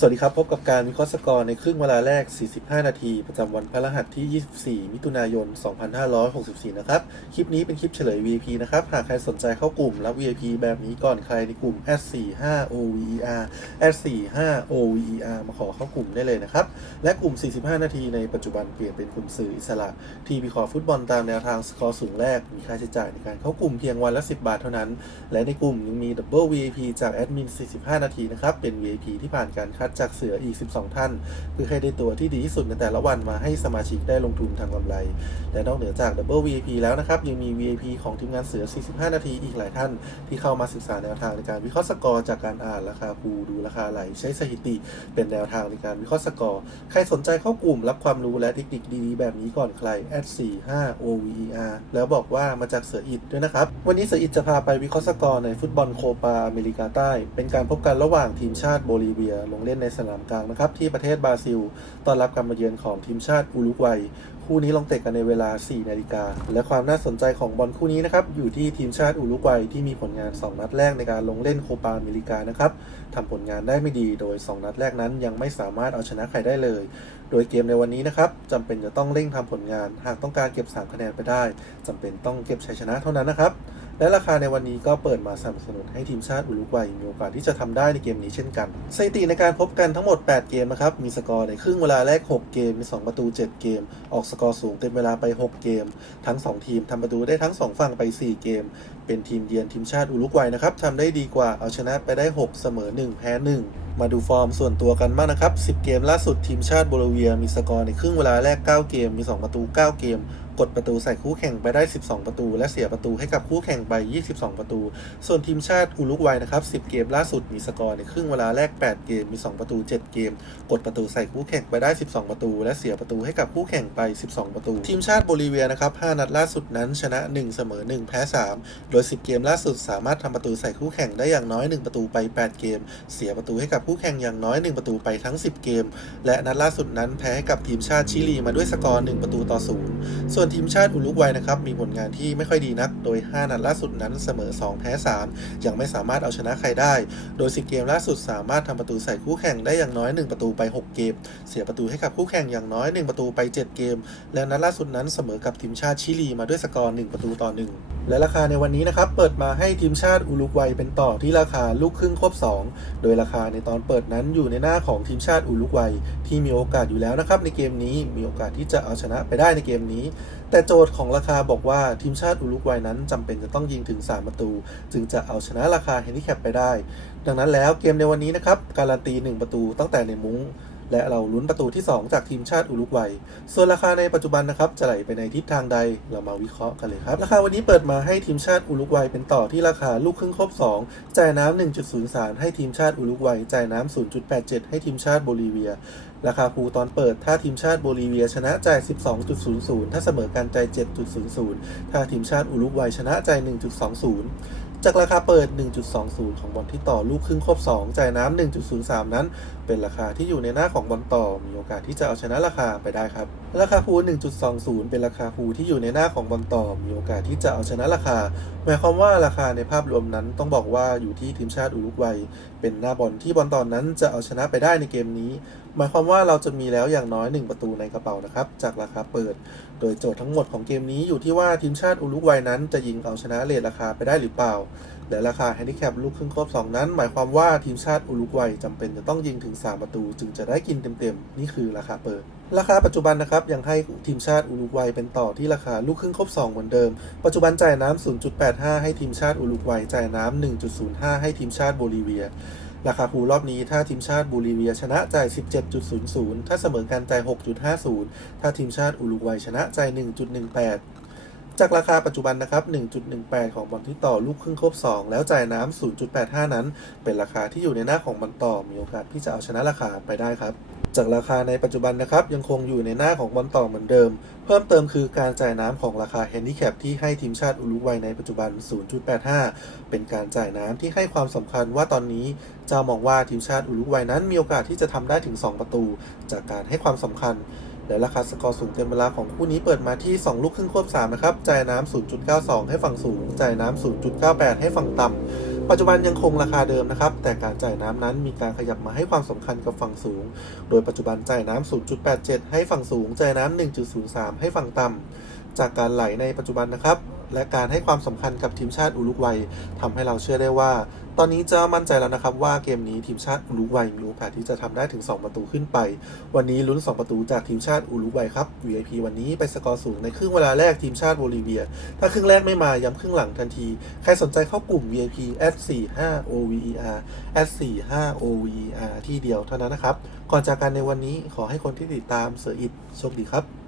สวัสดีครับ พบกับการวิเคราะห์สกอร์ในครึ่งเวลาแรก 45 นาที ประจำวันพฤหัสที่ 24 มิถุนายน 2564 นะครับ คลิปนี้เป็นคลิปเฉลย VIP นะครับ หากใครสนใจเข้ากลุ่มรับ VIP แบบนี้ก่อนใครในกลุ่ม S45OVER S45OVER มาขอเข้ากลุ่มได้เลยนะครับ และกลุ่ม 45 นาทีในปัจจุบันเปลี่ยนเป็นกลุ่มสื่ออิสระ ที่วิเคราะห์ฟุตบอลตามแนวทางสกอร์สูงแรก มีค่าใช้จ่ายในการเข้ากลุ่มเพียงวันละ 10 บาทเท่านั้น และในกลุ่มยังมี Double VIP จากแอดมิน 45 นาทีนะครับ เป็น VIP ที่ผ่านการคัดจากเสืออีก 12 ท่าน เพื่อให้ได้ตัวที่ดีที่สุดในแต่ละวันมาให้สมาชิกได้ลงทุนทางกำไร และนอกเหนือจาก Double VIP แล้วนะครับ ยังมี VIP ของทีมงานเสือ 45 นาทีอีกหลายท่าน ที่เข้ามาศึกษาแนวทางในการวิเคราะห์สกอร์จากการอ่านราคาคูดูราคาไหลใช้สถิติ เป็นแนวทางในการวิเคราะห์สกอร์ใครสนใจเข้ากลุ่มรับความรู้และเทคนิคดีๆ แบบนี้ก่อนใคร45 OVER แล้วบอกว่ามาจากเสืออิดด้วยนะครับ วันนี้เสืออิดจะพาไปวิเคราะห์สกอร์ในฟุตบอลโคปาอเมริกาใต้ เป็นการพบกันระหว่างทีมชาติโบลิเวียลงเล่นในสนามกลางนะครับ ที่ประเทศบราซิลต้อนรับการมาเยือนของทีมชาติอุรุกวัย คู่นี้ลงเตะกันในเวลา 4 นาฬิกา และความน่าสนใจของบอลคู่นี้นะครับ อยู่ที่ทีมชาติอุรุกวัยที่มีผลงาน 2 นัดแรกในการลงเล่นโคปาอเมริกานะครับทำผลงานได้ไม่ดีโดย 2 นัดแรกนั้น ยังไม่สามารถเอาชนะใครได้เลย โดยเกมในวันนี้นะครับจำเป็นจะต้องเร่งทำผลงาน หากต้องการเก็บ 3 คะแนนไปได้จำเป็นต้องเก็บชัยชนะเท่านั้นนะครับ และราคาในวันนี้ก็เปิดมาสนับสนุนให้ทีมชาติอุรุกวัยมีโอกาสที่จะทำได้ในเกมนี้เช่นกันสถิติในการพบกันทั้งหมด 8 เกมนะครับ มีสกอร์ในครึ่งเวลาแรก 6 เกม มี 2 ประตู 7 เกม ออกสกอร์สูงเต็มเวลาไป 6 เกม ทั้ง 2 ทีมทำประตูได้ทั้ง 2 ฝั่งไป 4 เกม เป็นทีมเยือนทีมชาติอุรุกวัยนะครับทำได้ดีกว่าเอาชนะไปได้ 6 เสมอ 1 แพ้ 1มาดูฟอร์มส่วนตัวกันบ้างนะครับ 10 เกมล่าสุดทีมชาติโบลิเวีย มีสกอร์ในครึ่งเวลาแรก 9 เกม มี 2 ประตู 9 เกม กดประตูใส่คู่แข่งไปได้ 12 ประตู และเสียประตูให้กับคู่แข่งไป 22 ประตู ส่วนทีมชาติอุรุกวัยนะครับ 10 เกมล่าสุดมีสกอร์ในครึ่งเวลาแรก 8 เกม มี 2 ประตู 7 เกม กดประตูใส่คู่แข่งไปได้ 12 ประตู และเสียประตูให้กับคู่แข่งไป 12 ประตู ทีมชาติโบลิเวียนะครับ 5 นัดล่าสุดนั้นชนะ 1 เสมอ 1 แพ้ 3 โดย 10 เกมล่าสุดสามารถทำประตูใส่คู่แข่งได้อย่างน้อย 1 ประตูไป 8 เกม เสียประตูให้กับคู่แข่งอย่างน้อย 1 ประตูไปทั้ง 10 เกม และนัดล่าสุดนั้นแพ้ให้กับทีมชาติชิลีมาด้วยสกอร์ 1 ประตูต่อ 0 ส่วนทีมชาติอุรุกวัยนะครับมีผลงานที่ไม่ค่อยดีนัก โดย 5 นัดล่าสุดนั้นเสมอ 2 แพ้ 3 ยังไม่สามารถเอาชนะใครได้ โดย 10 เกมล่าสุดสามารถทำประตูใส่คู่แข่งได้อย่างน้อย 1 ประตูไป 6 เกม เสียประตูให้กับคู่แข่งอย่างน้อย 1 ประตูไป 7 เกม และนัดล่าสุดนั้นเสมอกับทีมชาติชิลีมาด้วยสกอร์ 1 ประตูต่อ 1 และราคาในวันนี้นะครับ เปิดมาให้ทีมชาติอุรุกวัยเป็นต่อที่ราคาลูกครึ่งครบ2 โดยราคาในตอนเปิดนั้นอยู่ในหน้าของทีมชาติอุรุกวัยที่มีโอกาสอยู่แล้วนะครับ ในเกมนี้มีโอกาสที่จะเอาชนะไปได้ในเกมนี้ แต่โจทย์ของราคาบอกว่าทีมชาติอุรุกวัยนั้นจำเป็นจะต้องยิงถึง 3 ประตู จึงจะเอาชนะราคาแฮนดิแคปไปได้ ดังนั้นแล้วเกมในวันนี้นะครับการันตี 1 ประตูตั้งแต่ในมุ้ง และเราลุ้นประตูที่ 2 จากทีมชาติอุรุกวัย ส่วนราคาในปัจจุบันนะครับจะไหลไปในทิศทางใด เรามาวิเคราะห์กันเลยครับ ราคาวันนี้เปิดมาให้ทีมชาติอุรุกวัยเป็นต่อที่ราคาลูกครึ่งครบ 2 จ่ายน้ำ1.03 ให้ทีมชาติอุรุกวัย จ่ายน้ำ0.87 ให้ทีมชาติโบลิเวีย ราคาภูตอนเปิด ถ้าทีมชาติโบลิเวียชนะจ่าย 12.00 ถ้าเสมอกันจ่าย 7.00 ถ้าทีมชาติอุรุกวัยชนะจ่าย 1.20จากราคาเปิด 1.20 ของบอลที่ต่อลูกครึ่งครบ 2 จ่ายน้ำ 1.03 นั้น เป็นราคาที่อยู่ในหน้าของบอลต่อ มีโอกาสที่จะเอาชนะราคาไปได้ครับ ราคาภู1.20 เป็นราคาภูที่อยู่ในหน้าของบอลต่อ มีโอกาสที่จะเอาชนะราคา หมายความว่าราคาในภาพรวมนั้นต้องบอกว่าอยู่ที่ทีมชาติอุรุกวัย เป็นหน้าบอลที่บอลต่อนนั้นจะเอาชนะไปได้ในเกมนี้ หมายความว่าเราจะมีแล้วอย่างน้อย 1 ประตูในกระเป๋านะครับ จากราคาเปิด โดยโจทย์ทั้งหมดของเกมนี้อยู่ที่ว่าทีมชาติอุรุกวัยนั้นจะยิงเอาชนะเรทราคาไปได้หรือเปล่า และราคาแฮนดิแคปลูกครึ่งครบ 2 นั้น หมายความว่าทีมชาติอุรุกวัยจำเป็นจะต้องยิงถึง 3 ประตู จึงจะได้กินเต็มๆ นี่คือราคาเปิด ราคาปัจจุบันนะครับ ยังให้ทีมชาติอุรุกวัยเป็นต่อที่ราคาลูกครึ่งครบ 2 เหมือนเดิม ปัจจุบันจ่ายน้ำ 0.85 ให้ทีมชาติอุรุกวัยจ่ายน้ำ 1.05 ให้ทีมชาติโบลิเวียราคาภูรอบนี้ถ้าทีมชาติโบลิเวียชนะจ่าย 17.00 ถ้าเสมอกันจ่าย 6.50 ถ้าทีมชาติอุรุกวัยชนะจ่าย 1.18 จากราคาปัจจุบันนะครับ 1.18 ของบอลที่ต่อลูกครึ่งครบ 2 แล้วจ่ายน้ำ0.85 นั้น เป็นราคาที่อยู่ในหน้าของบอลต่อ มีโอกาสที่จะเอาชนะราคาไปได้ครับ จากราคาในปัจจุบันนะครับ ยังคงอยู่ในหน้าของบอลต่อเหมือนเดิม เพิ่มเติมคือการจ่ายน้ำของราคาแฮนดิแคปที่ให้ทีมชาติอุรุกวัยในปัจจุบัน 0.85 เป็นการจ่ายน้ำที่ให้ความสำคัญว่าตอนนี้จ้ามองว่าทีมชาติอุรุกวัยนั้นมีโอกาสที่จะทำได้ถึง 2 ประตู จากการให้ความสำคัญ และราคาสกอร์สูงเต็มเวลาของคู่นี้เปิดมาที่ 2 ลูกครึ่งควบ3นะครับ จ่ายน้ำ0.92 ให้ฝั่งสูง จ่ายน้ำ0.98 ให้ฝั่งต่ำปัจจุบันยังคงราคาเดิมนะครับ แต่การจ่ายน้ำนั้นมีการขยับมาให้ความสำคัญกับฝั่งสูง โดยปัจจุบันจ่ายน้ำ0.87 ให้ฝั่งสูง จ่ายน้ำ1.03 ให้ฝั่งต่ำจากการไหลในปัจจุบันนะครับ และการให้ความสำคัญกับทีมชาติอุรุกวัยทำให้เราเชื่อได้ว่า ตอนนี้จะมั่นใจแล้วนะครับว่าเกมนี้ทีมชาติอุรุกวัยมีโอกาสที่จะทำได้ถึง 2 ประตูขึ้นไป วันนี้ลุ้น 2 ประตูจากทีมชาติอุรุกวัยครับ VIP วันนี้ไปสกอร์สูงในครึ่งเวลาแรกทีมชาติโบลิเวีย ถ้าครึ่งแรกไม่มาย้ำครึ่งหลังทันที ใครสนใจเข้ากลุ่ม VIP at 45 OVER at 45 OVER ที่เดียวเท่านั้นนะครับ ก่อนจากกันในวันนี้ขอให้คนที่ติดตามเสืออิดโชคดีครับ